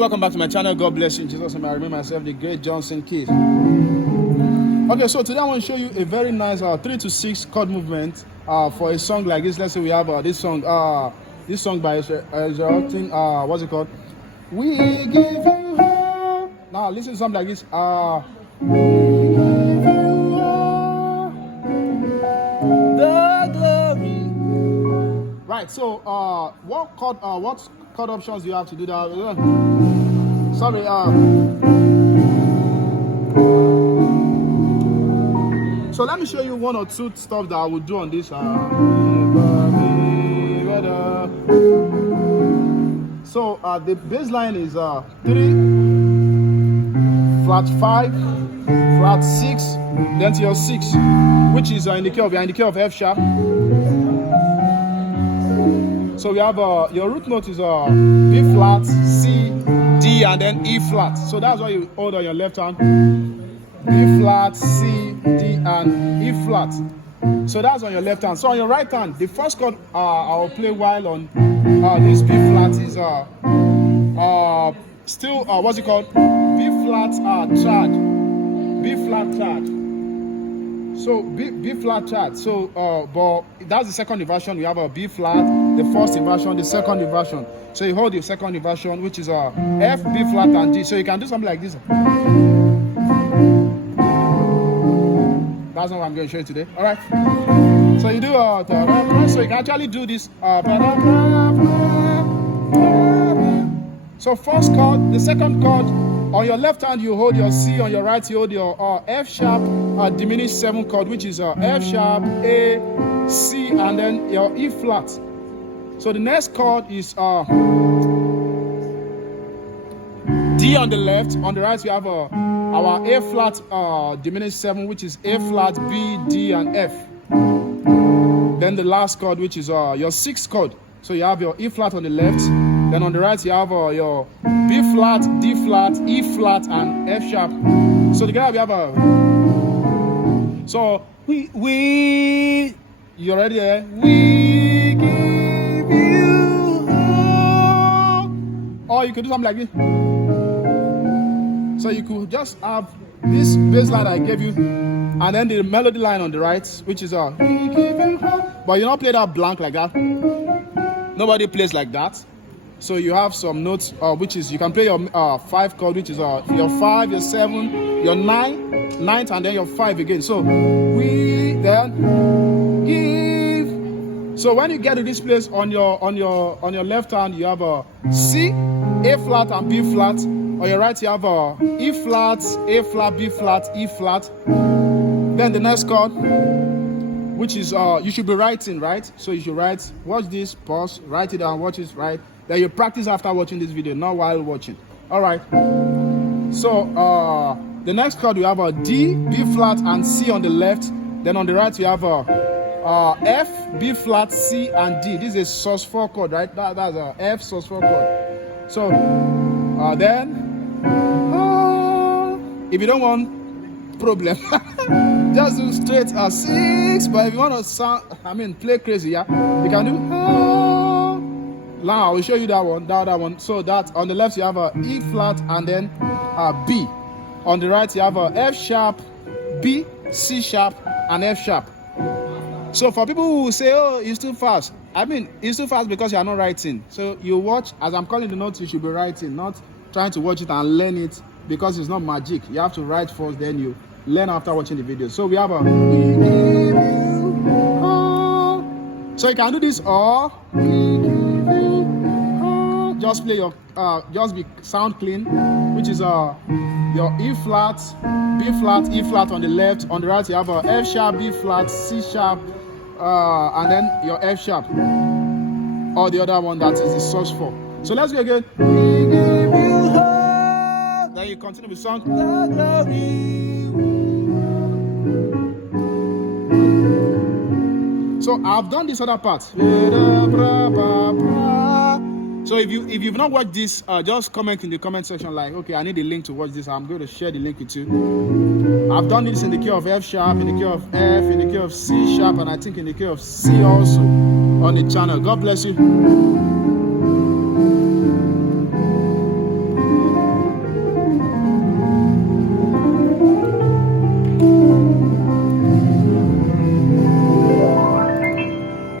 welcome back to my channel. God bless you in Jesus' name. I remain myself, the great Johnsonkeyz. Okay, so today I want to show you a very nice 3 to 6 chord movement for a song like this. Let's say we have this song by what's it called? We give you all. Now listen to something like this. We give you all the glory. Right. So what chord options do you have to do that? Sorry. So let me show you 1 or 2 stuff that I would do on this. So the bass line is 3, flat 5, flat 6, then to your 6, which is in the key of F sharp. So we have your root note is B flat, C, D, and then E flat. So that's why you hold on your left hand. B flat, C, D, and E flat. So that's on your left hand. So on your right hand, the first chord I'll play while on this B flat is still what's it called? B flat chord. B flat chord. So B flat chord. So but that's the second inversion. We have a B flat, the first inversion, the second inversion. So you hold your second inversion, which is F, B flat, and D. So you can do something like this. That's not what I'm going to show you today. All right. So you do so you can actually do this. So first chord, the second chord. On your left hand, you hold your C. On your right, you hold your F sharp diminished 7 chord, which is F sharp, A, C, and then your E flat. So the next chord is D on the left. On the right, we have our A flat diminished 7, which is A flat, B, D, and F. Then the last chord, which is your 6th chord. So you have your E flat on the left. Then on the right, you have your B flat, D flat, E flat, and F sharp. So together we have so we you already there? We give you all. Or you could do something like this. So you could just have this bass line I gave you, and then the melody line on the right, which is we give you all. But you don't play that blank like that. Nobody plays like that. So you have some notes, which is you can play your 5 chord, which is your 5, your 7, your 9th, and then your 5 again. So we then give. So when you get to this place on your left hand, you have a C, A flat, and B flat. On your right, you have a E flat, A flat, B flat, E flat. Then the next chord, which is you should be writing, right? So you should write. Watch this, pause, write it down, watch it, right? Then you practice after watching this video, not while watching. All right. So the next chord we have a D, B flat, and C on the left. Then on the right we have a F, B flat, C, and D. This is a sus4 chord, right? That's a F sus4 chord. So then if you don't want problem, just do straight 6. But if you want to play crazy, yeah, you can do. Now I will show you that one, that one. So that on the left you have a E flat and then B. On the right you have a F sharp, B, C sharp, and F sharp. So for people who say, oh, it's too fast, it's too fast because you are not writing. So you watch as I'm calling the notes, you should be writing, not trying to watch it and learn it, because it's not magic. You have to write first, then you learn after watching the video. So we have a so you can do this or just play your just be sound clean, which is your E flat, B flat, E flat on the left. On the right you have a F sharp, B flat, C sharp, and then your F sharp, or the other one that is the sus4. So let's go again. We give you hope. Then you continue with song. So I've done this other part. So if you've not watched this, just comment in the comment section like, okay, I need a link to watch this. I'm going to share the link with you. I've done this in the key of F sharp, in the key of F, in the key of C sharp, and I think in the key of C also on the channel. God bless you.